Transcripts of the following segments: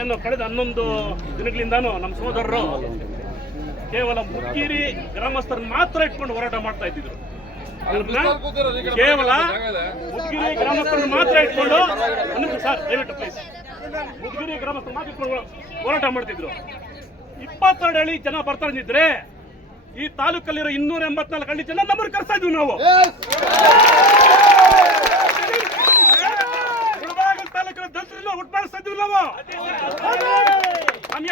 ಏನು ಕಳೆದ ಹನ್ನೊಂದು ದಿನಗಳಿಂದಾನು ನಮ್ಮ ಸಹೋದರರು ಕೇವಲ ಮುದ್ಗಿರಿ ಗ್ರಾಮಸ್ಥರನ್ನ ಮಾತ್ರ ಇಟ್ಕೊಂಡು ಹೋರಾಟ ಮಾಡ್ತಾ ಇದ್ದಿದ್ರು. ಕೇವಲ ಮುದ್ಗಿರಿ ಗ್ರಾಮಸ್ಥರ ಮಾತ್ರ ಇಟ್ಕೊಂಡು ಒಂದು ಸರ್ ದಯವಿಟ್ಟು ಪ್ಲೀಸ್ ಮುದ್ಗಿರಿ ಗ್ರಾಮಸ್ಥರು ಮಾತ್ರ ಇಟ್ಕೊಂಡು ಹೋರಾಟ ಮಾಡ್ತಿದ್ರು. ಇಪ್ಪತ್ತೆರಡು ಹಳ್ಳಿ ಜನ ಬರ್ತಾ ಇದ್ದಿದ್ರೆ ಈ ತಾಲೂಕಲ್ಲಿರೋ ಇನ್ನೂರ ಎಂಬತ್ನಾಲ್ಕು ಹಳ್ಳಿ ಜನ ನಮ್ಮನ್ನು ಕರೆಸ್ತಾ ಇದ್ವಿ ನಾವು ಮುಳಬಾಗಿಲು ತಾಲೂಕಿನ ದಲಿತರನ್ನ ಒಟ್ಟಾಡಿಸ್ತಾ ಇದ್ವಿ ನಾವು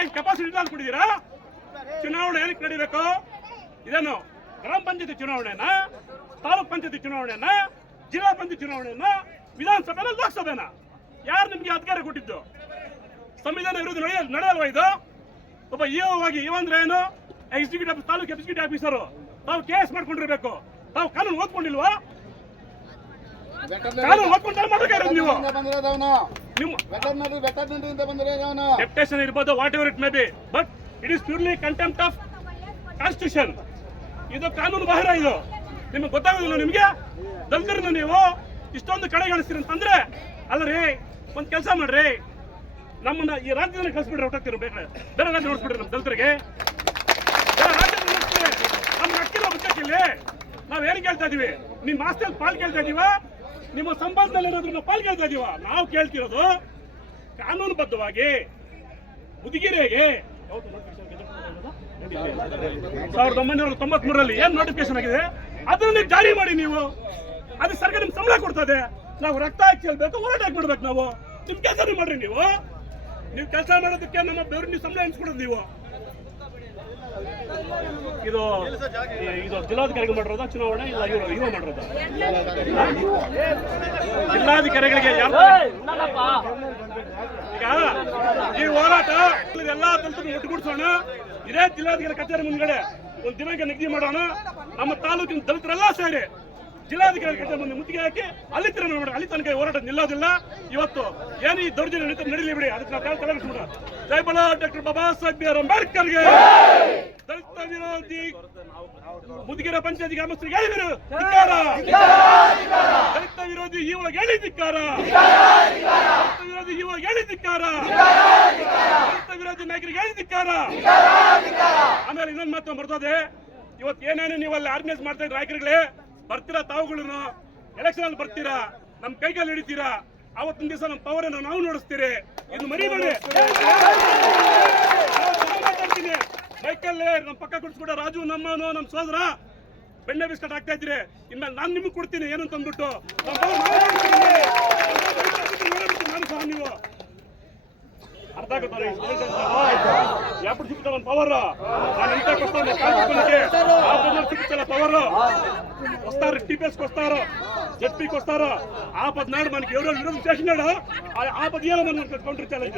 ನಮ್ಗೆ ಕೆಪಾಸಿಟಿ ಇಲ್ಲ ಅನ್ಕೊಂಡಿದ್ದೀರಾ ಚುನಾವಣೆ ಏನಕ್ಕೆ ನಡಿಬೇಕು ಇದೇನು ಗ್ರಾಮ ಪಂಚಾಯತಿ ಚುನಾವಣೆನ? ತಾಲೂಕ್ ಪಂಚಾಯತಿ ಚುನಾವಣೆನ? ಜಿಲ್ಲಾ ಪಂಚಾಯತ್ ಚುನಾವಣೆನ? ವಿಧಾನಸಭೆನ ಲೋಕಸಭೆನ? ಯಾರು ನಿಮ್ಗೆ ಅಧಿಕಾರ ಕೊಟ್ಟಿದ್ದು? ಸಂವಿಧಾನ ವಿರುದ್ಧ ನಡೆಯ ನಡೆಯಲ್ವಾ ಇದು? ಒಬ್ಬ ಇಒ ಆಗಿ ಇವ ಅಂದ್ರೆ ಏನು? ಎಕ್ಸಿಕ್ಯೂಟಿವ್ ತಾಲೂಕ್ ಎಕ್ಸಿಕ್ಯೂಟಿವ್ ಆಫೀಸರು ತಾವು ಕೇಸ್ ಮಾಡ್ಕೊಂಡಿರ್ಬೇಕು. ತಾವು ಕಾನೂನು ಓದ್ಕೊಂಡಿಲ್ವಾ? ಕಾನೂನು ಓದ್ಕೊಂಡು ಮಾಡ್ಬೇಕಾಗಿರೋದು ನೀವು? ನಿಮ್ಮ ಡೆಪ್ಟೇಷನ್ ಇರ್ಬೋದು whatever it may be but it is purely contempt of constitution ಇದು ಕಾನೂನು ಬಾಹಿರ ಇದು. ನಿಮಗೆ ಗೊತ್ತಾಗೋದಿಲ್ಲ ನಿಮಗೆ? ದಲಿತರನ್ನು ನೀವು ಇಷ್ಟೊಂದು ಕಡೆ ಗಳಿಸ್ತೀರಿ ಅಂತಂದ್ರೆ ಅಲ್ಲ ರೀ ಒಂದು ಕೆಲಸ ಮಾಡ್ರಿ. ನಮ್ಮನ್ನ ಈ ರಾಜ್ಯದಲ್ಲಿ ಕಳಿಸ್ಬಿಡ್ರಿ ಹೊಟ್ಟೋಗ್ತಿರೋ ಬೇರೆ ಬೇರೆ ರಾಜ್ಯ ನೋಡ್ಬಿಡ್ರಿ ನಮ್ಮ ದಲಿತರಿಗೆ ನಮ್ಮ ಬುಚ್ಚಕ್ಕಿಲ್ಲಿ ನಾವ್ ಏನ್ ಕೇಳ್ತಾ ಇದೀವಿ? ನಿಮ್ಮ ಆಸ್ತಿಯಲ್ಲಿ ಪಾಲ್ ಕೇಳ್ತಾ ಇದೀವ? ನಿಮ್ಮ ಸಂಪಾದನೆಯಲ್ಲಿ ಇರೋದ್ರಿಂದ ಪಾಲ್ ಕೇಳ್ತಾ ಇದೀವ? ನಾವು ಕೇಳ್ತಿರೋದು ಕಾನೂನುಬದ್ಧವಾಗಿ ಮುದಿಗೆರೆಗೆ ಸಾವಿರದ ಒಂಬೈನೂರ ತೊಂಬತ್ ಮೂರರಲ್ಲಿ ಏನ್ ನೋಟಿಫಿಕೇಶನ್ ಆಗಿದೆ? ಅದನ್ನ ಜಾರಿ ಮಾಡಿ ನೀವು. ಅದು ಸರ್ಕಾರ ನಿಮ್ಗೆ ಸಂಬಳ ಕೊಡ್ತದೆ ನಾವು ರಕ್ತ ಹಾಕಿ ಹೇಳ್ಬೇಕು, ಹೋರಾಟ ಮಾಡ್ಬೇಕು ನಾವು. ನಿಮ್ ಕೆಲಸ ಮಾಡ್ರಿ ನೀವು. ನೀವು ಕೆಲಸ ಮಾಡೋದಕ್ಕೆ ನಮ್ಮ ಬೆವರು ನೀವು ಸಂಬಳ ಎನ್ಸ್ಕೊಡೋದು ನೀವು. ಇದು ಇದು ಜಿಲ್ಲಾಧಿಕಾರಿಗಳು ಮಾಡಿರೋದ ಚುನಾವಣೆ ಇಲ್ಲ ಇವರು ಇವ ಮಾಡಿರೋದ? ಜಿಲ್ಲಾಧಿಕಾರಿಗಳಿಗೆ ಈಗ ಈ ಹೋರಾಟ ಎಲ್ಲಾ ತಂತ್ರ ಒಟ್ಟುಗೂಡಿಸೋಣ. ಇದೇ ಜಿಲ್ಲಾಧಿಕಾರಿ ಕಚೇರಿ ಮುಂದ್ಗಡೆ ಒಂದು ದಿನಾಂಕ ನಿಗದಿ ಮಾಡೋಣ. ನಮ್ಮ ತಾಲೂಕಿನ ದಲಿತರೆಲ್ಲ ಸೇರಿ ಜಿಲ್ಲಾಧಿಕಾರಿ ಕಚೇರಿ ಮುಂದೆ ಮುತ್ತಿಗೆ ಹಾಕಿ ಅಲ್ಲಿ ತರ ಮಾಡಿ ಅಲ್ಲಿ ತನಕ ಹೋರಾಟ ನಿಲ್ಲೋದಿಲ್ಲ. ಇವತ್ತು ಏನು ಈ ದೌರ್ಜನ್ಯ ನಡೀತಾ ನಡೀಲಿ ಬಿಡಿ. ಅದಕ್ಕೆ ನಾವು ತಲೆಬಿಸ್ಬಿಡ ಜೈ ಬಲ ಡಾಕ್ಟರ್ ಬಾಬಾ ಸಾಹೇಬ್ ಅಂಬೇಡ್ಕರ್ಗೆ. ಮುದುಗಿರ ಪಂಚಾಯತಿ ಗ್ರಾಮಸ್ಥರಿಗೆ ಹೇಳಿದರು ರೈತ ದಲಿತ ವಿರೋಧಿ ಇವಾಗ ಹೇಳಿ ಧಿಕ್ಕಾರ? ರೈತ ವಿರೋಧಿ ಇವಾಗ ಹೇಳಿ ಧಿಕ್ಕಾರ? ದಲಿತ ವಿರೋಧಿ ನಾಯಕರಿಗೆ ಹೇಳಿ ಧಿಕ್ಕಾರ? ಆಮೇಲೆ ಇನ್ನೊಂದು ಮಾತು ಬರ್ತದೆ ಇವತ್ತು ಏನೇನು ನೀವು ಅಲ್ಲಿ ಆರ್ಗನೈಸ್ ಮಾಡ್ತಾ ಇದ್ರೆ ನಾಯಕರುಗಳೇ? ಬರ್ತೀರಾ ತಾವುಗಳನ್ನು? ಎಲೆಕ್ಷನ್ ಅಲ್ಲಿ ಬರ್ತೀರಾ? ನಮ್ ಕೈಗಾಲ್ ಹಿಡಿತೀರಾ? ಅವತ್ತಿನ ದಿವಸ ನಮ್ಮ ಪವರ್ ಅನ್ನು ನಾವು ನೋಡಿಸ್ತೀರಿ. ಇದು ಮರಿಬೇಡಿ. ಮೈಕಲ್ಲಿ ನಮ್ಮ ಪಕ್ಕ ಕುಡಿಸ್ಬಿಟ್ಟ ರಾಜು ನಮ್ಮನು ನಮ್ಮ ಸೋದರ ಬೆಣ್ಣೆ ಬಿಸ್ಕಟ್ ಹಾಕ್ತಾ ಇದ್ರಿ ಇನ್ಮೇಲೆ ನಾನು ನಿಮಗೆ ಕೊಡ್ತೀನಿ ಏನು ಅಂತ ಅಂದ್ಬಿಟ್ಟು ನಮ್ಮ power ನಾನೇ ನೋಡ್ತೀನಿ. ನಮ್ಮ power ನಾನು ಸಹ ನೀವು ಅರ್ಥ ಆಗುತ್ತಾರೆ ಯಾಪಡ್ ಸಿಗುತ್ತೆ ಒಂದು ಪವರ್ ನಾನು ಎಂತ ಕೊಡ್ತಾನೆ ಕಾಲ್ಪನಿಕೆ ಆ ಬದಲು ಸಿಗುತ್ತಲ್ಲ ಪವರ್ వస్తారు టీపీఎస్ వస్తారు జెడ్పీకి వస్తారు ఆ పద్నాడు మనకి ఎవరో విరోధం చేసినాడు ఆ- ఆ పదిహేను మనం కౌంటర్ ఛాలెంజ్